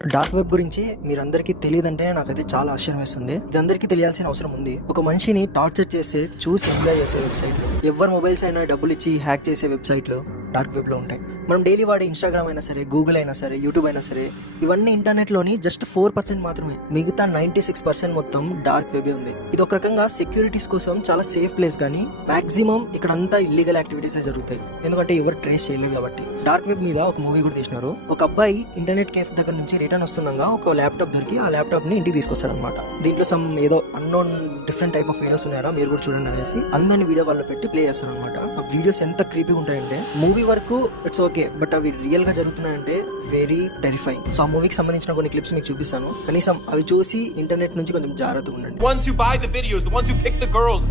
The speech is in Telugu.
డార్క్ వెబ్ గురించి మీరందరికీ తెలియదంటే నాకైతే చాలా ఆశ్చర్యం వేస్తుంది. ఇది అందరికీ తెలియాల్సిన అవసరం ఉంది. ఒక మనిషిని టార్చర్ చేసే, చూసి ఎంజాయ్ చేసే వెబ్సైట్లు, ఎవరి మొబైల్స్ అయినా డబ్బులు ఇచ్చి హ్యాక్ చేసే వెబ్సైట్లు డార్క్ వెబ్ లో ఉంటాయి. మనం డైలీ వాడే ఇన్స్టాగ్రామ్ అయినా సరే, గూగుల్ అయినా సరే, యూట్యూబ్ అయినా సరే, ఇవన్నీ ఇంటర్నెట్ లోని జస్ట్ 4% మాత్రమే. మిగతా 96% మొత్తం డార్క్ వెబ్ ఉంది. ఇది ఒక రకంగా సెక్యూరిటీస్ కోసం చాలా సేఫ్ ప్లేస్, కానీ మాక్సిమం ఇక్కడ అంతా ఇల్లీగల్ యాక్టివిటీస్ జరుగుతాయి. ఎందుకంటే ఎవరు ట్రేస్ చేయలేరు కాబట్టి. డార్క్ వెబ్ మీద ఒక మూవీ కూడా తీసినారు. ఒక అబ్బాయి ఇంటర్నెట్ కేఫ్ దగ్గర నుంచి రిటర్న్ వస్తుండగా ఒక ల్యాప్టాప్ దొరికి ఆ ల్యాప్టాప్ ని ఇంటికి తీసుకొస్తాడు అనమాట. దీంట్లో సమ్ ఏదో unknown different type of videos ఉన్నారా, మీరు కూడా చూడండి అనేసి అందరిని వీడియో కాల్ లో పెట్టి ప్లే చేస్తాను అనమాట. ఆ వీడియోస్ ఎంత క్రీపీగా ఉంటాయంటే, మూవీ వరకు ఇట్స్ ఓకే, బట్ అవి రియల్ గా జరుగుతున్నాయంటే వెరీ టెరిఫైయింగ్. సో ఆ మూవీకి సంబంధించిన కొన్ని క్లిప్స్ మీకు చూపిస్తాను. కనీసం అవి చూసి ఇంటర్నెట్ నుంచి కొంచెం జాగ్రత్తగా ఉండండి. Once you buy the videos, the ones who pick the girls.